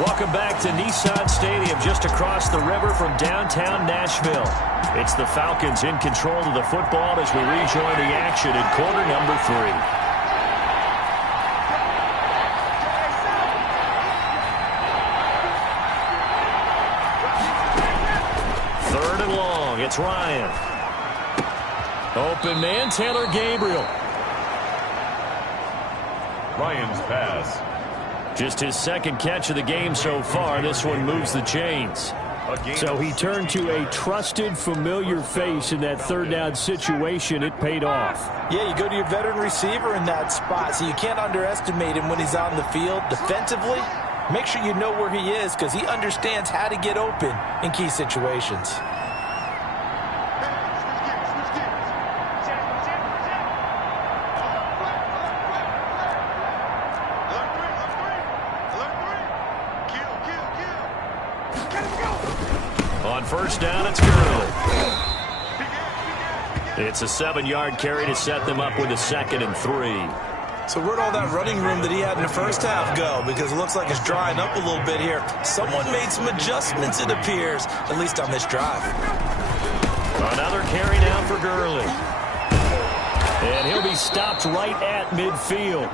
Welcome back to Nissan Stadium, just across the river from downtown Nashville. It's the Falcons in control of the football as we rejoin the action in quarter number 3. Third and long, it's Ryan. Open man, Taylor Gabriel. Ryan's pass. Just his second catch of the game so far. This one moves the chains. So he turned to a trusted, familiar face in that third down situation. It paid off. Yeah, you go to your veteran receiver in that spot, so you can't underestimate him when he's on the field. Defensively, make sure you know where he is because he understands how to get open in key situations. On first down, it's Gurley. It's a 7-yard carry to set them up with a 2nd and 3. So where'd all that running room that he had in the first half go? Because it looks like it's drying up a little bit here. Someone made some adjustments, it appears, at least on this drive. Another carry now for Gurley. And he'll be stopped right at midfield.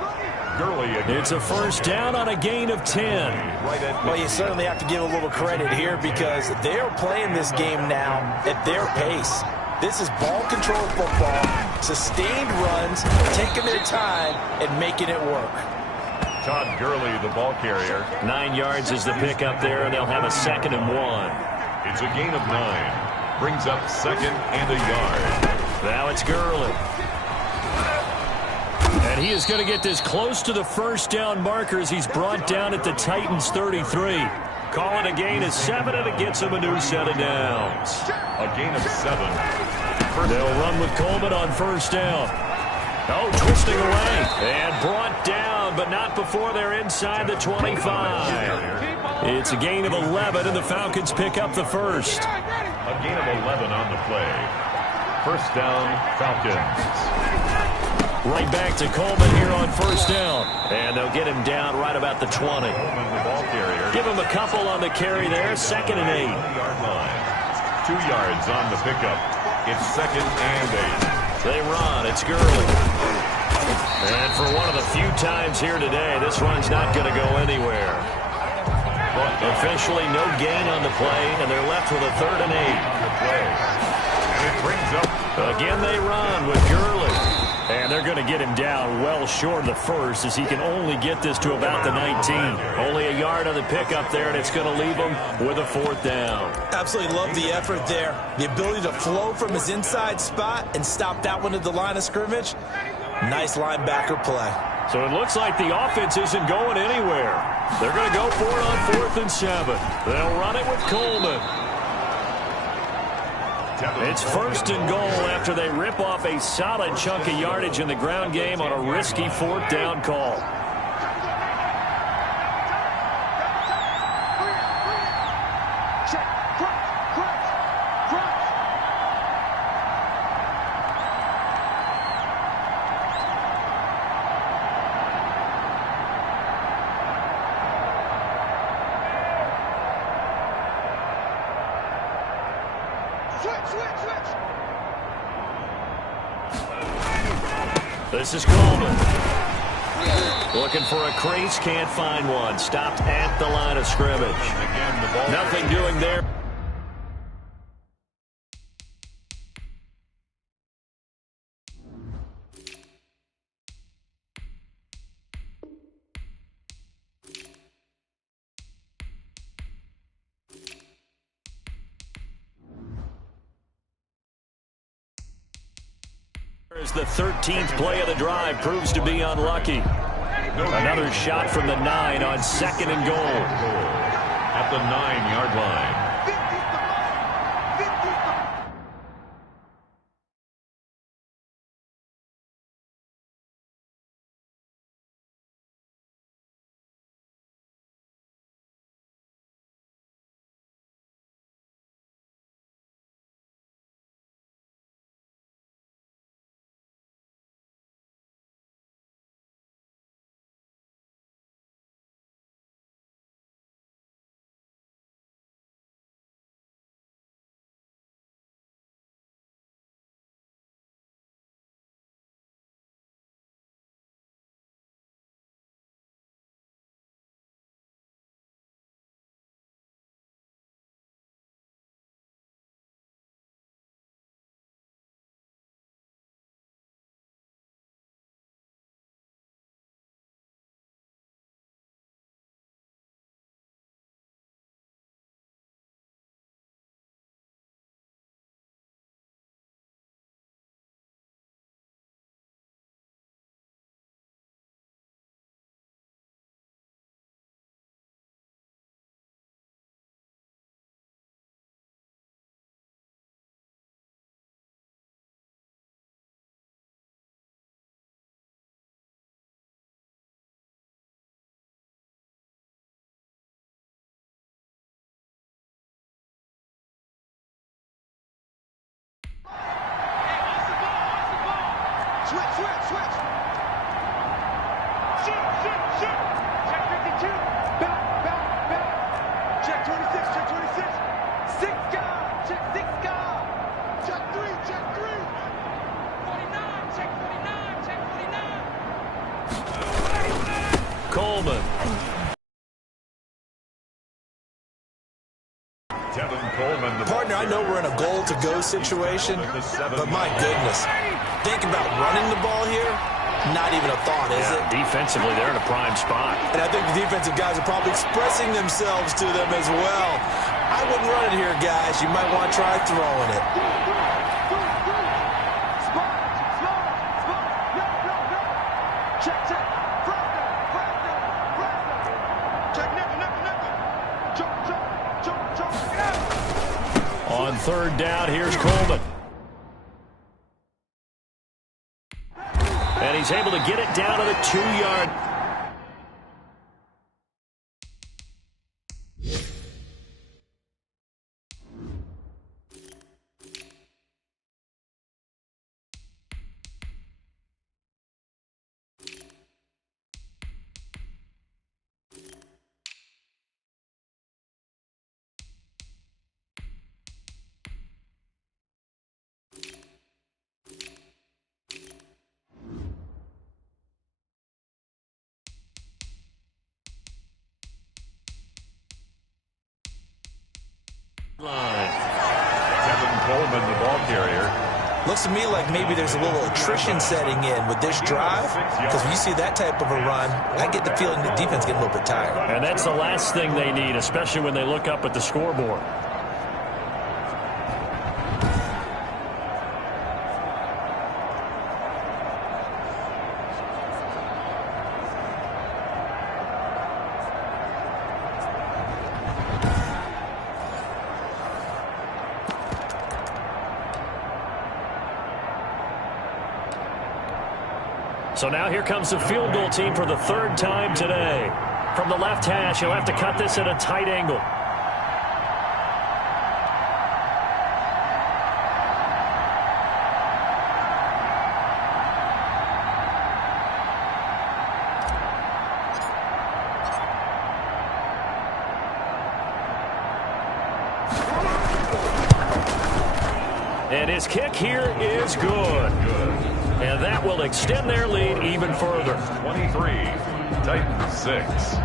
It's a first down on a gain of 10. Well, you certainly have to give a little credit here because they're playing this game now at their pace. This is ball control football, sustained runs, taking their time and making it work. Todd Gurley, the ball carrier. 9 yards is the pickup there, and they'll have a 2nd and 1. It's a gain of 9. Brings up 2nd and a yard. Now it's Gurley. And he is going to get this close to the first down marker as he's brought down at the Titans' 33. Calling a gain of 7, and it gets him a new set of downs. A gain of 7. They'll run with Coleman on first down. Oh, twisting away. And brought down, but not before they're inside the 25. It's a gain of 11, and the Falcons pick up the first. A gain of 11 on the play. First down, Falcons. Right back to Coleman here on first down. And they'll get him down right about the 20. Give him a couple on the carry there. 2nd and 8. 2 yards on the pickup. It's 2nd and 8. They run. It's Gurley. And for one of the few times here today, this run's not going to go anywhere. But officially no gain on the play, and they're left with a 3rd and 8. And it brings up. Again they run with Gurley. And they're going to get him down well short of the first as he can only get this to about the 19. Only a yard on the pickup there, and it's going to leave him with a 4th down. Absolutely love the effort there. The ability to flow from his inside spot and stop that one at the line of scrimmage. Nice linebacker play. So it looks like the offense isn't going anywhere. They're going to go for it on 4th and 7. They'll run it with Coleman. It's 1st and goal after they rip off a solid chunk of yardage in the ground game on a risky 4th down call. This is Coleman. Looking for a crease, can't find one. Stopped at the line of scrimmage. Nothing doing there. As the 13th play of the drive proves to be unlucky. Another shot from the 9 on 2nd and goal. At the 9-yard line. Switch. Shoot. Check 52. Back. Check 26. 6 guard. Check 6 guard. Check 3. 49. Check 49. Coleman. Partner, I know we're in a goal-to-go situation, but my goodness, think about running the ball here. Not even a thought, is it? Defensively, they're in a prime spot. And I think the defensive guys are probably expressing themselves to them as well. I wouldn't run it here, guys. You might want to try throwing it. On third down, here's Coleman. And he's able to get it down to the 2-yard. Coleman, the ball carrier. Looks to me like maybe there's a little attrition setting in with this drive, because when you see that type of a run, I get the feeling the defense getting a little bit tired. And that's the last thing they need, especially when they look up at the scoreboard. So now here comes the field goal team for the 3rd time today. From the left hash, he'll have to cut this at a tight angle. And his kick here is good. And that will extend their lead even further. 23, Titans 6.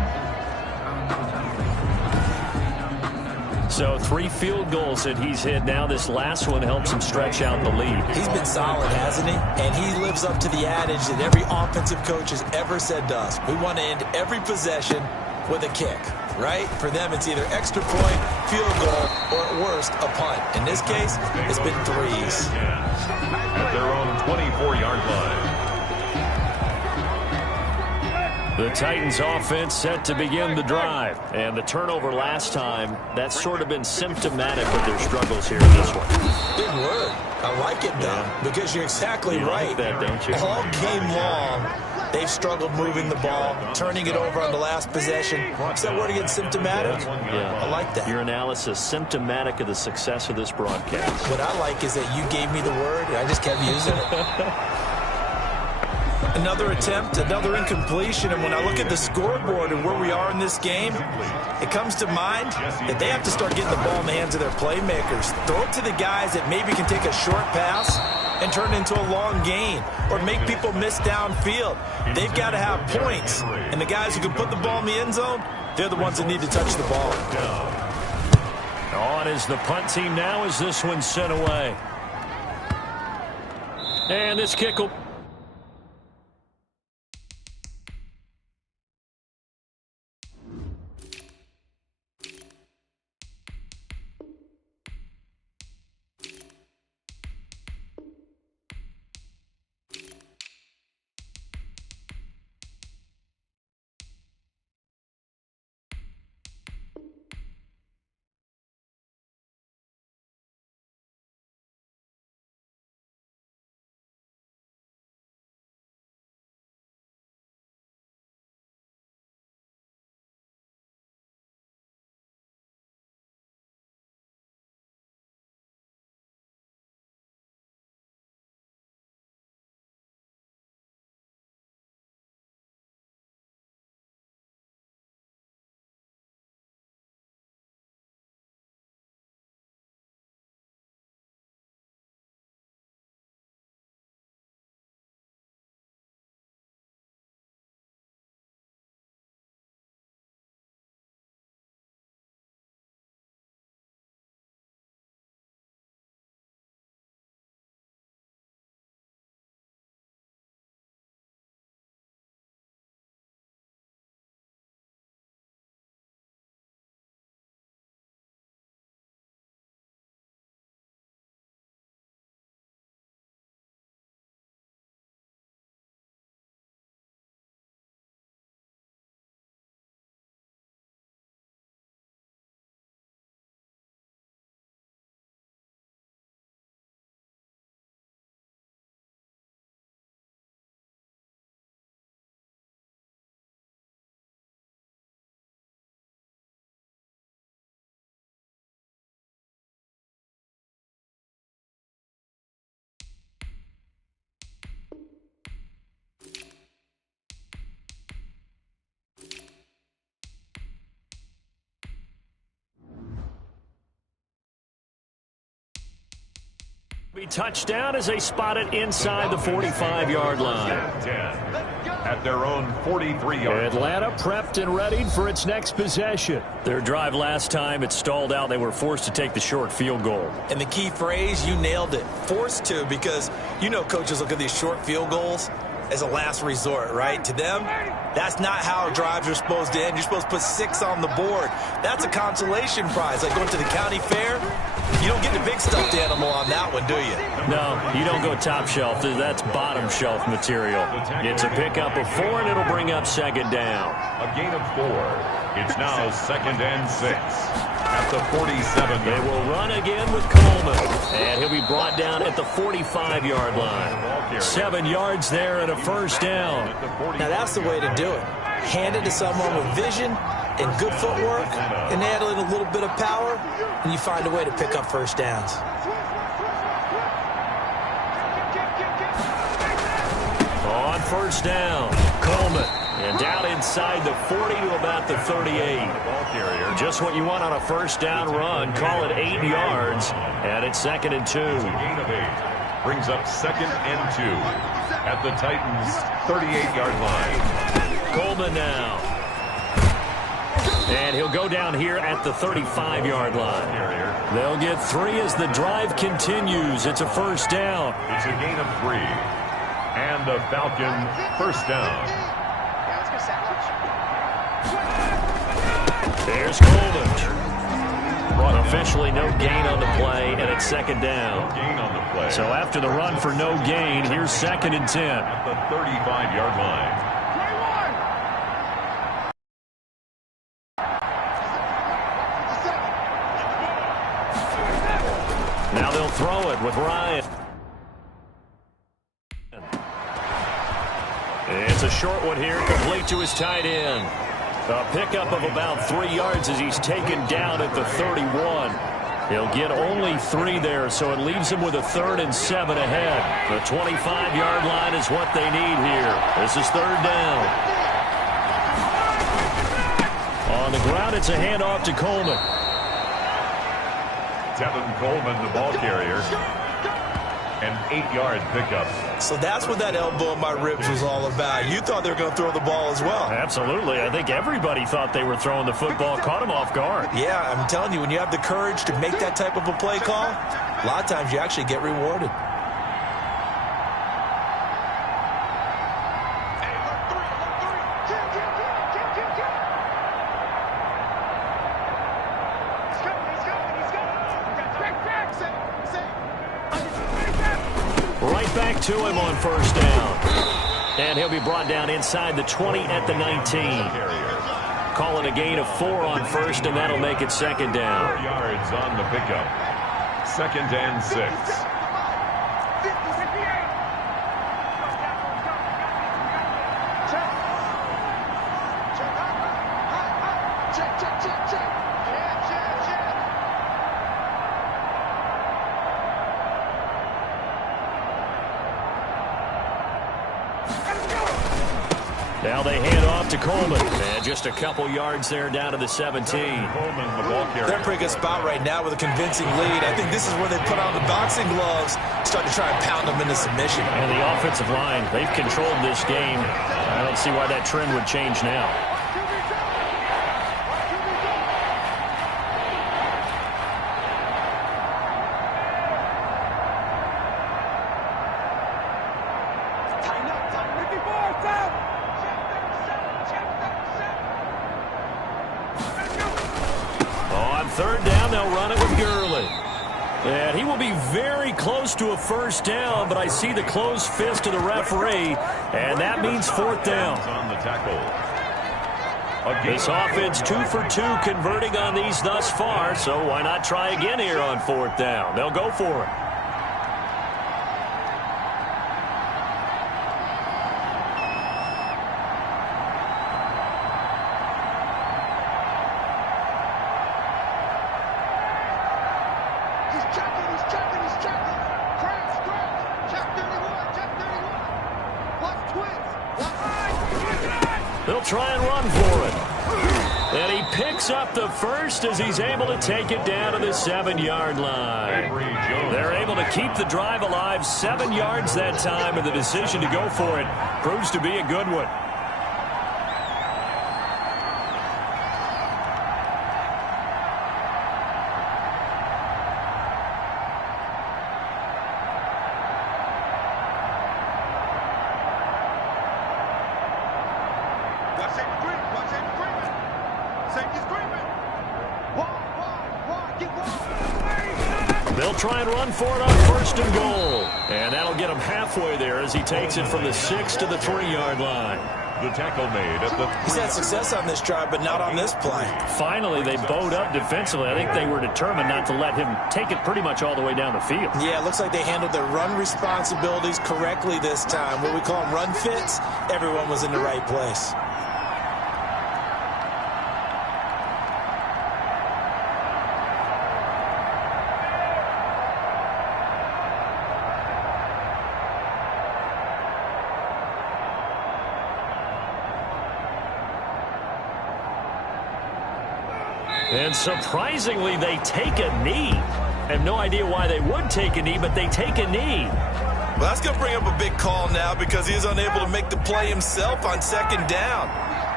So 3 field goals that he's hit. Now this last one helps him stretch out the lead. He's been solid, hasn't he? And he lives up to the adage that every offensive coach has ever said to us. We want to end every possession with a kick, right? For them, it's either extra point, field goal, or at worst, a punt. In this case, it's been 3s. At their own 24-yard line. The Titans offense set to begin the drive. And the turnover last time, that's sort of been symptomatic of their struggles here in this one. Big word. I like it, though, because you're exactly right. Like that, don't you? All game long, they've struggled moving the ball, turning it over on the last possession. Is that word again, symptomatic? Yeah. I like that. Your analysis, symptomatic of the success of this broadcast. What I like is that you gave me the word, and I just kept using it. Another attempt, another incompletion, and when I look at the scoreboard and where we are in this game, it comes to mind that they have to start getting the ball in the hands of their playmakers. Throw it to the guys that maybe can take a short pass and turn it into a long gain or make people miss downfield. They've got to have points, and the guys who can put the ball in the end zone, they're the ones that need to touch the ball. On is the punt team now as this one's sent away. And this kick will Touchdown as they spot it inside the 45-yard line. 10 at their own 43-yard. Atlanta prepped and readied for its next possession. Their drive last time, it stalled out. They were forced to take the short field goal. And the key phrase, you nailed it. Forced to, because you know coaches look at these short field goals as a last resort, right? To them, that's not how drives are supposed to end. You're supposed to put 6 on the board. That's a consolation prize. Like going to the county fair, you don't get the big stuffed animal on that one, do you? No, you don't go top shelf. That's bottom shelf material. It's a pickup of 4, and it'll bring up second down. A gain of 4. It's now 2nd and 6 at the 47. They will run again with Coleman, and he'll be brought down at the 45-yard line. 7 yards there and a first down. Now that's the way to do it. Hand it to someone with vision and good footwork, and add in a little bit of power, and you find a way to pick up first downs. On first down, Coleman. And down inside the 40 to about the 38. Just what you want on a first down run. Call it 8 yards. And it's 2nd and 2. A gain of 8. Brings up 2nd and 2 at the Titans' 38-yard line. Coleman now. And he'll go down here at the 35-yard line. They'll get 3 as the drive continues. It's a first down. It's a gain of 3. And a Falcon first down. There's Coleman. Officially no gain on the play, and it's 2nd down. Gain on the play. So after the run for no gain, here's 2nd and 10. At the 35-yard line. Now they'll throw it with Ryan. It's a short one here, complete to his tight end. A pickup of about 3 yards as he's taken down at the 31. He'll get only 3 there, so it leaves him with a 3rd and 7 ahead. The 25-yard line is what they need here. This is 3rd down. On the ground, it's a handoff to Coleman. Tevin Coleman, the ball carrier. An 8-yard pickup. So that's what that elbow in my ribs was all about. You thought they were going to throw the ball as well. Absolutely. I think everybody thought they were throwing the football, caught him off guard. Yeah, I'm telling you, when you have the courage to make that type of a play call, a lot of times you actually get rewarded. To him on first down. And he'll be brought down inside the 20 at the 19. Calling a gain of 4 on first, and that'll make it 2nd down. 4 yards on the pickup. 2nd and 6. Now they hand off to Coleman. And just a couple yards there down to the 17. Coleman, the ball carrier. They're in a pretty good spot right now with a convincing lead. I think this is where they put on the boxing gloves, start to try and pound them into submission. And the offensive line, they've controlled this game. I don't see why that trend would change now. And he will be very close to a first down, but I see the closed fist of the referee, and that means 4th down. On the tackle. This offense 2 for 2 converting on these thus far, so why not try again here on 4th down? They'll go for it. They'll try and run for it. And he picks up the first as he's able to take it down to the 7-yard line. They're able to keep the drive alive, 7 yards that time, and the decision to go for it proves to be a good one. They'll try and run for it on 1st and goal. And that'll get him halfway there as he takes it from the 6 to the 3-yard line. The tackle made at the 3. He's had success on this drive, but not on this play. Finally, they bowed up defensively. I think they were determined not to let him take it pretty much all the way down the field. Yeah, it looks like they handled their run responsibilities correctly this time. What we call them run fits, everyone was in the right place. And surprisingly, they take a knee. I have no idea why they would take a knee, but they take a knee. Well, that's going to bring up a big call now because he is unable to make the play himself on 2nd down.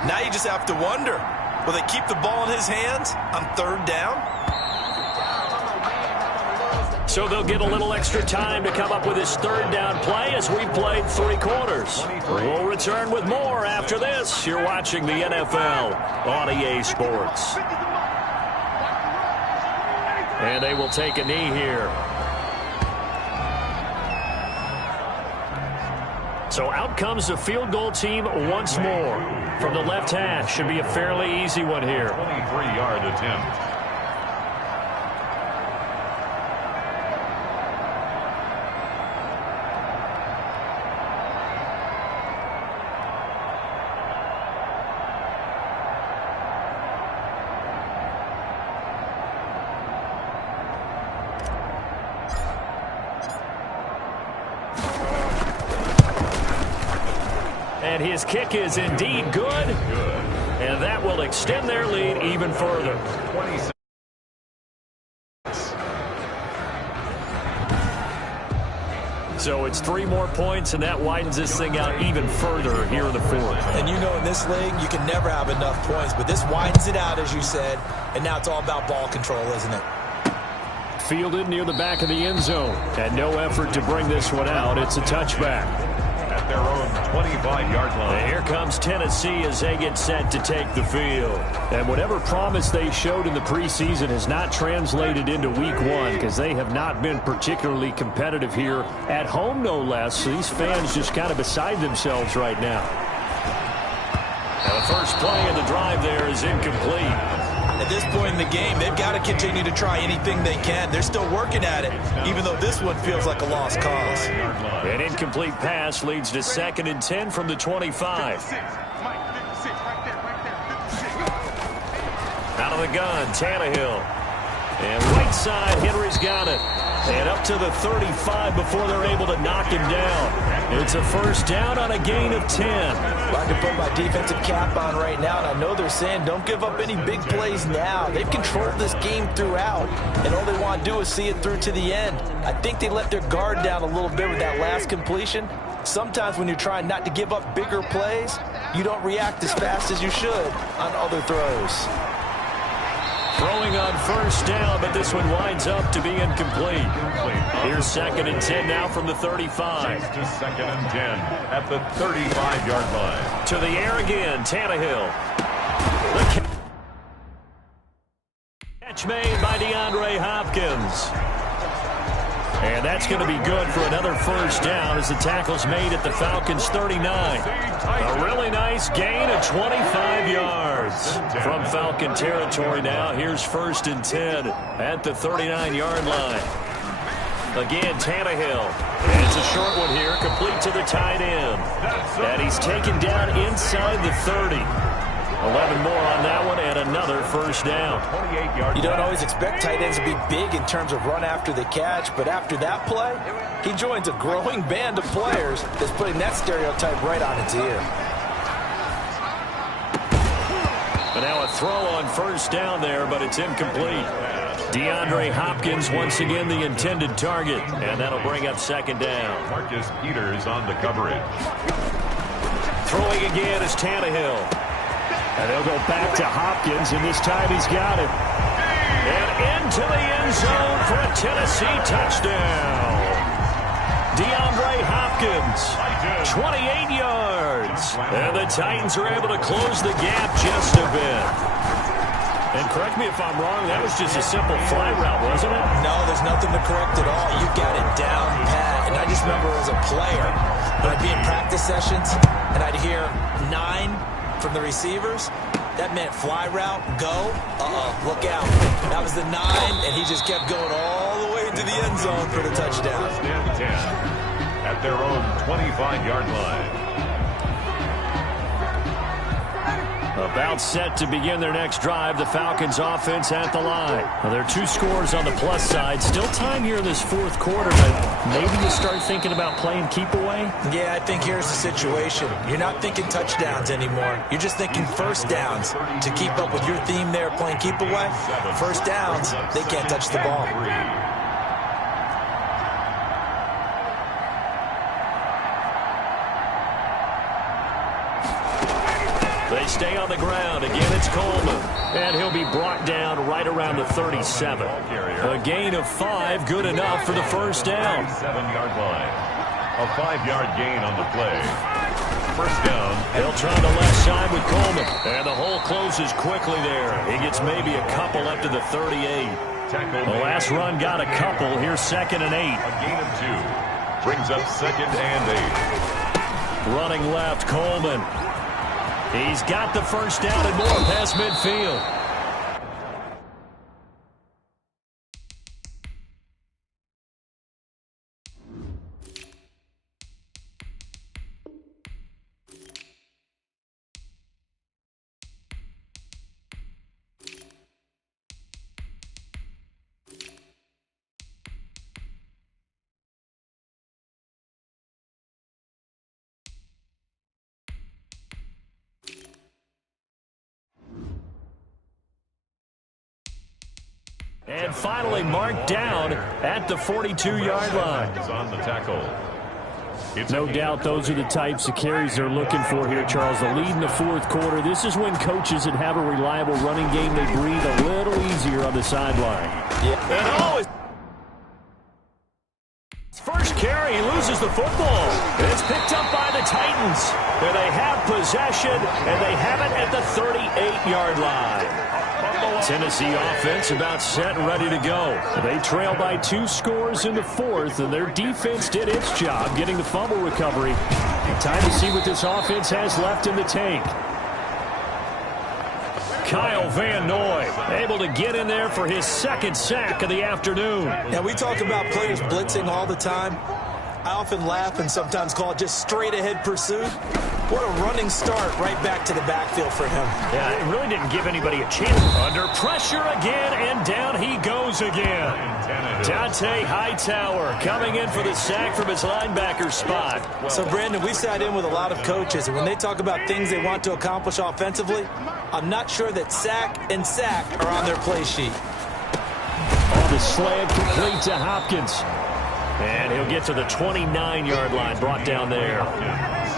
Now you just have to wonder, will they keep the ball in his hands on 3rd down? So they'll get a little extra time to come up with his 3rd down play as we've played 3 quarters. We'll return with more after this. You're watching the NFL on EA Sports. And they will take a knee here. So out comes the field goal team once more. From the left hash, should be a fairly easy one here. 23-yard attempt. And his kick is indeed good. And that will extend their lead even further. 26. So it's 3 more points, and that widens this thing out even further here in the 4th. And you know in this league, you can never have enough points, but this widens it out, as you said, and now it's all about ball control, isn't it? Fielded near the back of the end zone. And no effort to bring this one out. It's a touchback. At their own 25-yard line. And here comes Tennessee as they get set to take the field. And whatever promise they showed in the preseason has not translated into week 1 because they have not been particularly competitive here at home, no less. So these fans just kind of beside themselves right now. And the first play of the drive there is incomplete. At this point in the game, they've got to continue to try anything they can. They're still working at it, even though this one feels like a lost cause. An incomplete pass leads to 2nd and 10 from the 25. Out of the gun, Tannehill. And right side, Henry's got it. And up to the 35 before they're able to knock him down. It's a first down on a gain of 10. Well, I can put my defensive cap on right now, and I know they're saying don't give up any big plays now. They've controlled this game throughout, and all they want to do is see it through to the end. I think they let their guard down a little bit with that last completion. Sometimes when you're trying not to give up bigger plays, you don't react as fast as you should on other throws. Throwing on first down, but this one winds up to be incomplete. Here's 2nd and 10 now from the 35. To 2nd and 10 at the 35-yard line. To the air again, Tannehill. The catch made by DeAndre Hopkins. And that's going to be good for another first down as the tackle's made at the Falcons' 39. A really nice gain of 25 yards from Falcon territory now. Here's 1st and 10 at the 39-yard line. Again, Tannehill. And it's a short one here, complete to the tight end. And he's taken down inside the 30. 11 more on that one and another first down. You don't always expect tight ends to be big in terms of run after the catch, but after that play, he joins a growing band of players that's putting that stereotype right on its ear. And now a throw on first down there, but it's incomplete. DeAndre Hopkins once again the intended target, and that'll bring up second down. Marcus Peters on the coverage. Throwing again is Tannehill. And they'll go back to Hopkins, and this time he's got it. And into the end zone for a Tennessee touchdown. DeAndre Hopkins, 28 yards. And the Titans are able to close the gap just a bit. And correct me if I'm wrong, that was just a simple fly route, wasn't it? No, there's nothing to correct at all. You got it down pat. And I just remember as a player, when I'd be in practice sessions, and I'd hear 9 from the receivers, that meant fly route, go, look out. That was the 9, and he just kept going all the way into the end zone for the touchdown. First and 10 at their own 25-yard line. About set to begin their next drive, the Falcons offense at the line. Well, there are 2 scores on the plus side. Still time here in this fourth quarter, but maybe you start thinking about playing keep away? Yeah, I think here's the situation. You're not thinking touchdowns anymore. You're just thinking first downs. To keep up with your theme there, playing keep away, first downs, they can't touch the ball. They stay on the ground. Again, it's Coleman. And he'll be brought down right around the 37. A gain of 5, good enough for the first down. 7-yard line. A 5-yard gain on the play. First down. They'll try the left side with Coleman. And the hole closes quickly there. He gets maybe a couple up to the 38. The last run got a couple. Here's 2nd and 8. A gain of 2. Brings up 2nd and 8. Running left, Coleman. He's got the first down and more past midfield. And finally marked down at the 42-yard line. On the tackle. No doubt those are the types of carries they're looking for here, Charles. The lead in the fourth quarter. This is when coaches that have a reliable running game, they breathe a little easier on the sideline. Yeah. And first carry, he loses the football. It's picked up by the Titans. And they have possession, and they have it at the 38-yard line. Tennessee offense about set and ready to go. They trail by 2 scores in the fourth, and their defense did its job getting the fumble recovery. Time to see what this offense has left in the tank. Kyle Van Noy able to get in there for his 2nd sack of the afternoon. Now, we talk about players blitzing all the time. I often laugh and sometimes call it just straight-ahead pursuit. What a running start right back to the backfield for him. Yeah, it really didn't give anybody a chance. Under pressure again, and down he goes again. Dante Hightower coming in for the sack from his linebacker spot. So, Brandon, we've sat in with a lot of coaches, and when they talk about things they want to accomplish offensively, I'm not sure that sack and sack are on their play sheet. On the slant, complete to Hopkins. And he'll get to the 29-yard line, brought down there.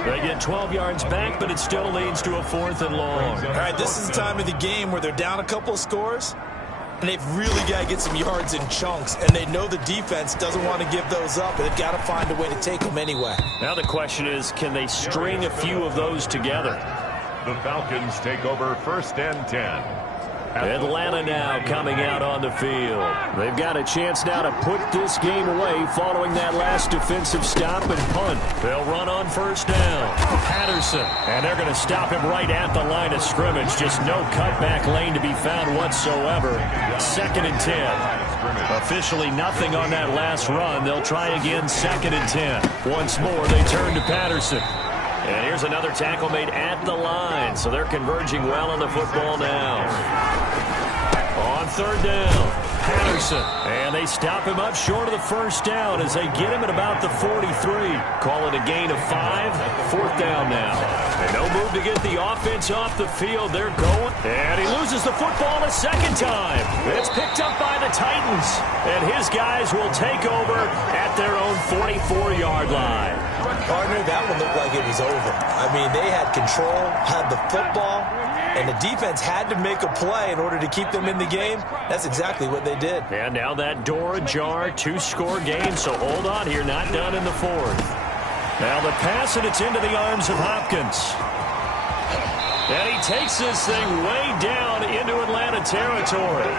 They get 12 yards back, but it still leads to a 4th and long. All right, this is the time of the game where they're down a couple of scores, and they've really got to get some yards in chunks, and they know the defense doesn't want to give those up, and they've got to find a way to take them anyway. Now the question is, can they string a few of those together? The Falcons take over 1st and 10. Atlanta now coming out on the field. They've got a chance now to put this game away following that last defensive stop and punt. They'll run on first down. Patterson, and they're going to stop him right at the line of scrimmage. Just no cutback lane to be found whatsoever. 2nd and 10. Officially nothing on that last run. They'll try again 2nd and 10. Once more, they turn to Patterson. And here's another tackle made at the line. So they're converging well on the football now. On 3rd down, Patterson. And they stop him up short of the first down as they get him at about the 43. Call it a gain of 5. 4th down now. And no move to get the offense off the field. They're going. And he loses the football a second time. It's picked up by the Titans. And his guys will take over at their own 44-yard line. Partner, that one looked like it was over. I mean, they had control, had the football, and the defense had to make a play in order to keep them in the game. That's exactly what they did. And now that door ajar, 2-score game, so hold on here, not done in the fourth. Now the pass, and it's into the arms of Hopkins. And he takes this thing way down into Atlanta territory.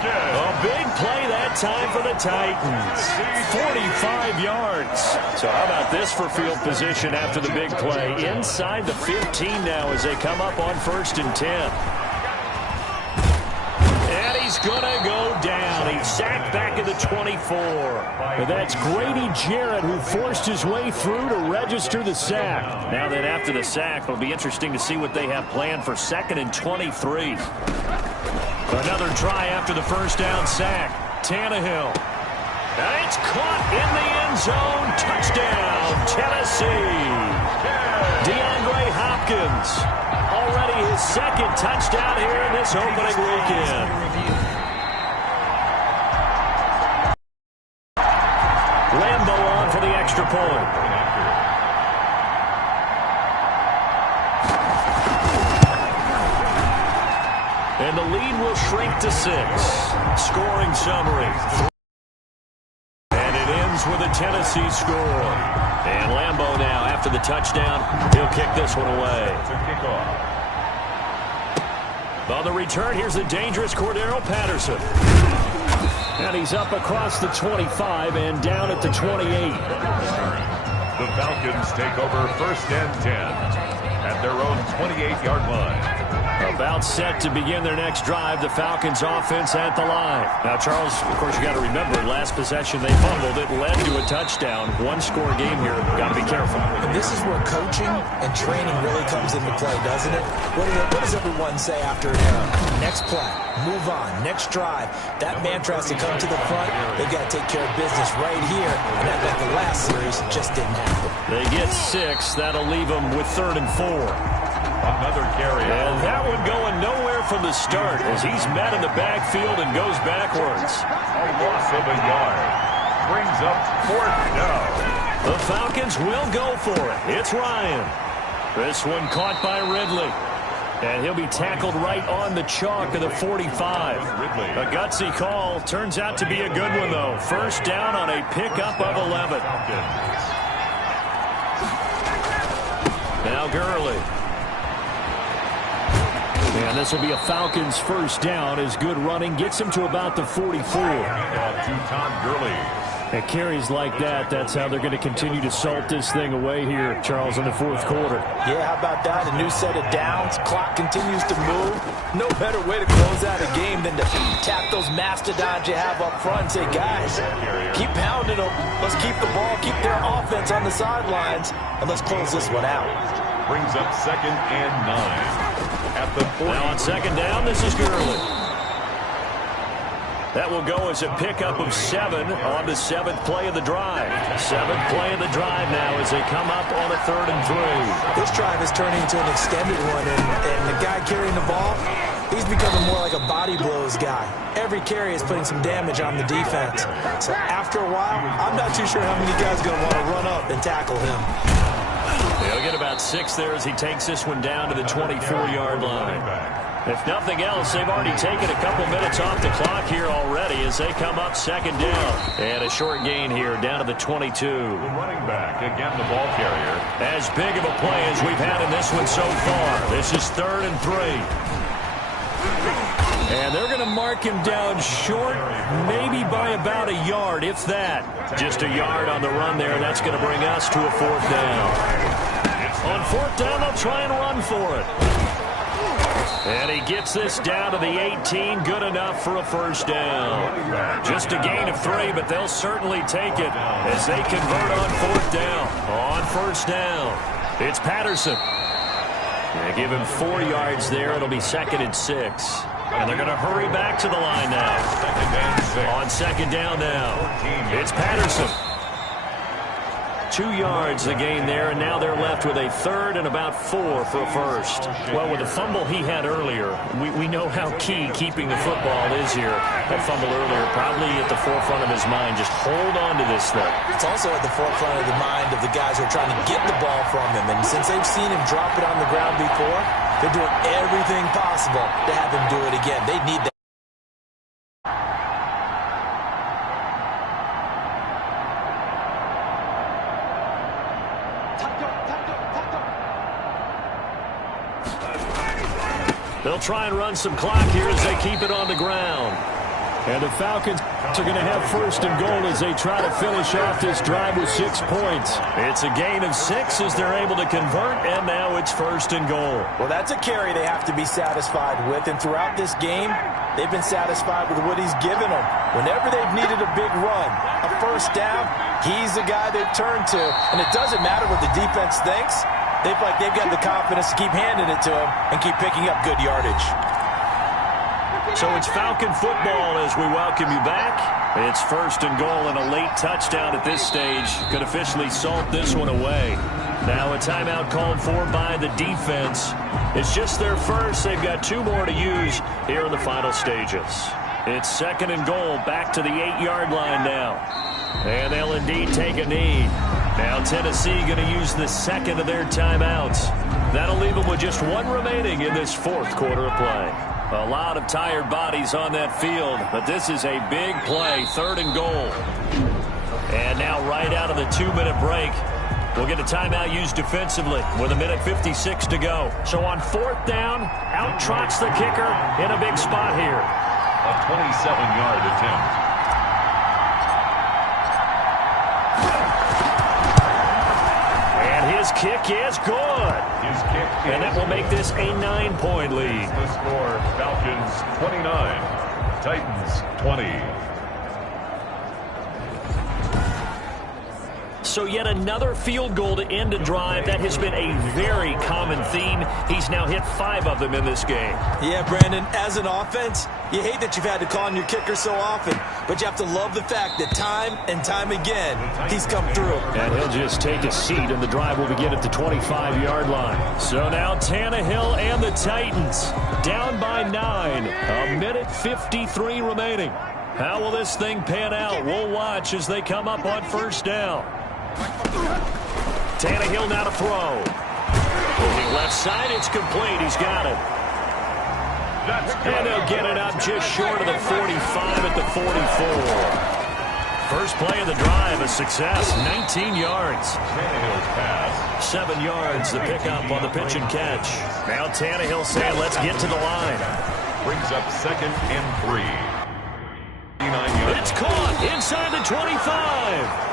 A big play that time for the Titans. 45 yards. So how about this for field position after the big play? Inside the 15 now as they come up on 1st and 10. And he's going to go down. He's sacked back at the 24. And that's Grady Jarrett who forced his way through to register the sack. Now that after the sack, it'll be interesting to see what they have planned for 2nd and 23. Another try after the first down sack. Tannehill. And it's caught in the end zone. Touchdown, Tennessee. DeAndre Hopkins. Already his 2nd touchdown here in this opening weekend. Lambo on for the extra point. And the lead will shrink to 6. Scoring summary. And it ends with a Tennessee score. And Lambo now, after the touchdown, he'll kick this one away. On the return, here's the dangerous Cordero Patterson. And he's up across the 25 and down at the 28. The Falcons take over 1st and 10 at their own 28-yard line. About set to begin their next drive, the Falcons offense at the line. Now, Charles, of course, you got to remember, last possession they fumbled. It led to a touchdown. 1-score game here. Got to be careful. And this is where coaching and training really comes into play, doesn't it? What does everyone say after next play? Move on. Next drive. That mantra has to come to the front. They've got to take care of business right here. And that like the last series just didn't happen. They get 6. That'll leave them with 3rd and 4. Another carry. And that one going nowhere from the start as he's met in the backfield and goes backwards. A loss of a yard. Brings up 4th down. The Falcons will go for it. It's Ryan. This one caught by Ridley. And he'll be tackled right on the chalk of the 45. A gutsy call. Turns out to be a good one, though. 1st down on a pickup of 11. Now Gurley. And this will be a Falcons 1st down as good running gets him to about the 44. To Tom Gurley. At carries like that, that's how they're going to continue to salt this thing away here, Charles, in the 4th quarter. Yeah, how about that? A new set of downs. Clock continues to move. No better way to close out a game than to tap those mastodons you have up front and say, guys, keep pounding them. Let's keep the ball, keep their offense on the sidelines, and let's close this one out. Brings up 2nd and 9. At the 40. Now on 2nd down, this is Gurley. That will go as a pickup of 7 on the 7th play of the drive. 7th play of the drive now as they come up on a 3rd and 3. This drive is turning into an extended one, and the guy carrying the ball, he's becoming more like a body blows guy. Every carry is putting some damage on the defense. So after a while, I'm not too sure how many guys are going to want to run up and tackle him. He'll get about 6 there as he takes this one down to the 24-yard line. If nothing else, they've already taken a couple minutes off the clock here already as they come up 2nd down. And a short gain here down to the 22. The running back, again the ball carrier. As big of a play as we've had in this one so far. This is 3rd and 3. And they're going to mark him down short, maybe by about a yard, if that. Just a yard on the run there, and that's going to bring us to a 4th down. On 4th down, they'll try and run for it. And he gets this down to the 18, good enough for a 1st down. Just a gain of 3, but they'll certainly take it as they convert on 4th down. On 1st down, it's Patterson. They give him 4 yards there. It'll be 2nd and 6. And they're going to hurry back to the line now. On 2nd down now, it's Patterson. 2 yards the gain there, and now they're left with a third and about 4 for a first. Well, with the fumble he had earlier, we know how key keeping the football is here. That fumble earlier probably at the forefront of his mind. Just hold on to this thing. It's also at the forefront of the mind of the guys who are trying to get the ball from him. And since they've seen him drop it on the ground before, they're doing everything possible to have him do it again. They need that. They'll try and run some clock here as they keep it on the ground. And the Falcons are going to have first and goal as they try to finish off this drive with 6 points. It's a gain of 6 as they're able to convert, and now it's first and goal. Well, that's a carry they have to be satisfied with, and throughout this game, they've been satisfied with what he's given them. Whenever they've needed a big run, a first down, he's the guy they've turned to, and it doesn't matter what the defense thinks. They've got the confidence to keep handing it to him and keep picking up good yardage. So it's Falcon football as we welcome you back. It's first and goal, and a late touchdown at this stage could officially salt this one away. Now a timeout called for by the defense. It's just their first. They've got 2 more to use here in the final stages. It's second and goal, back to the 8-yard line now. And they'll indeed take a knee. Now Tennessee going to use the second of their timeouts. That'll leave them with just 1 remaining in this 4th quarter of play. A lot of tired bodies on that field, but this is a big play, third and goal. And now right out of the 2-minute break, we'll get a timeout used defensively with 1:56 to go. So on 4th down, out trots the kicker in a big spot here. A 27-yard attempt. His kick is good. His kick is and that will make this a 9-point lead. The score, Falcons 29, Titans 20. So yet another field goal to end a drive. That has been a very common theme. He's now hit 5 of them in this game. Yeah, Brandon, as an offense, you hate that you've had to call on your kicker so often, but you have to love the fact that time and time again, he's come through. And he'll just take a seat, and the drive will begin at the 25-yard line. So now Tannehill and the Titans down by 9. 1:53 remaining. How will this thing pan out? We'll watch as they come up on first down. Tannehill now to throw. Moving left side, it's complete. He's got it. And they'll get it up just short of the 45 at the 44. First play of the drive, a success. 19 yards. Tannehill's pass. 7 yards, the pickup on the pitch and catch. Now Tannehill saying, let's get to the line. Brings up 2nd and 3. It's caught inside the 25.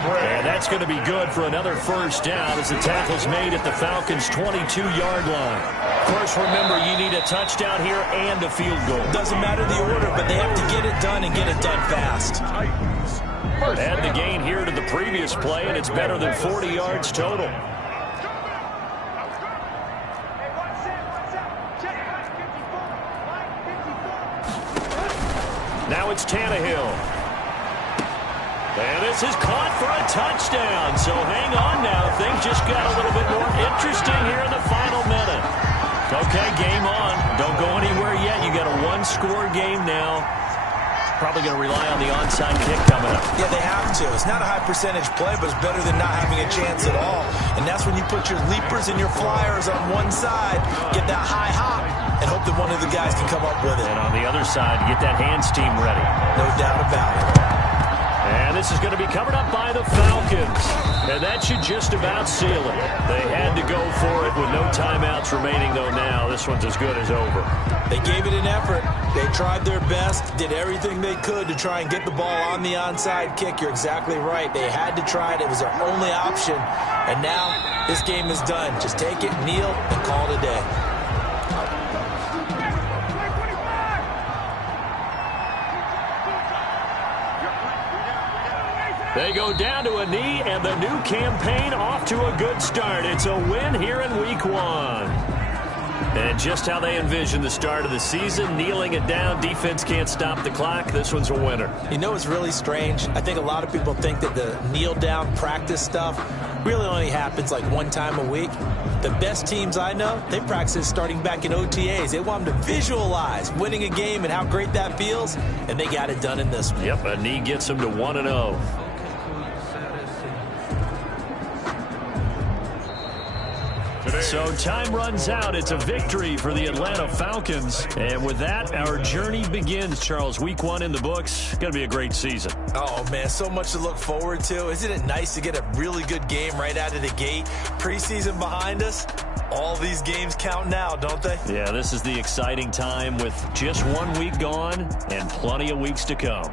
And that's going to be good for another first down as the tackle's made at the Falcons' 22-yard line. Of course, remember, you need a touchdown here and a field goal. Doesn't matter the order, but they have to get it done and get it done fast. Add the gain here to the previous play, and it's better than 40 yards total. Now it's Tannehill. And this is caught for a touchdown. So hang on now. Things just got a little bit more interesting here in the final minute. Okay, game on. Don't go anywhere yet. You got a 1-score game now. Probably going to rely on the onside kick coming up. Yeah, they have to. It's not a high percentage play, but it's better than not having a chance at all. And that's when you put your leapers and your flyers on one side, get that high hop, and hope that one of the guys can come up with it. And on the other side, get that hands team ready. No doubt about it. And this is going to be covered up by the Falcons. And that should just about seal it. They had to go for it with no timeouts remaining, though now. This one's as good as over. They gave it an effort. They tried their best, did everything they could to try and get the ball on the onside kick. You're exactly right. They had to try it. It was their only option. And now this game is done. Just take it, kneel, and call it a day. They go down to a knee, and the new campaign off to a good start. It's a win here in Week 1. And just how they envision the start of the season, kneeling it down, defense can't stop the clock. This one's a winner. You know, it's really strange. I think a lot of people think that the kneel-down practice stuff really only happens like one time a week. The best teams I know, they practice starting back in OTAs. They want them to visualize winning a game and how great that feels, and they got it done in this one. Yep, a knee gets them to 1-0. So time runs out. It's a victory for the Atlanta Falcons. And with that, our journey begins, Charles. Week 1 in the books. Going to be a great season. Oh, man, so much to look forward to. Isn't it nice to get a really good game right out of the gate? Preseason behind us. All these games count now, don't they? Yeah, this is the exciting time with just 1 week gone and plenty of weeks to come.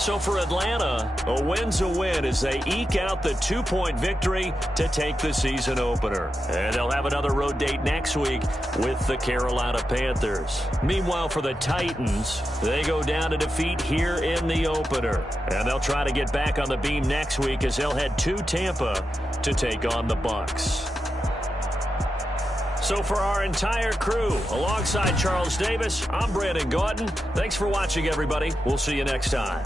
So for Atlanta, a win's a win as they eke out the 2-point victory to take the season opener. And they'll have another road date next week with the Carolina Panthers. Meanwhile, for the Titans, they go down to defeat here in the opener. And they'll try to get back on the beam next week as they'll head to Tampa to take on the Bucs. So for our entire crew, alongside Charles Davis, I'm Brandon Gautin. Thanks for watching, everybody. We'll see you next time.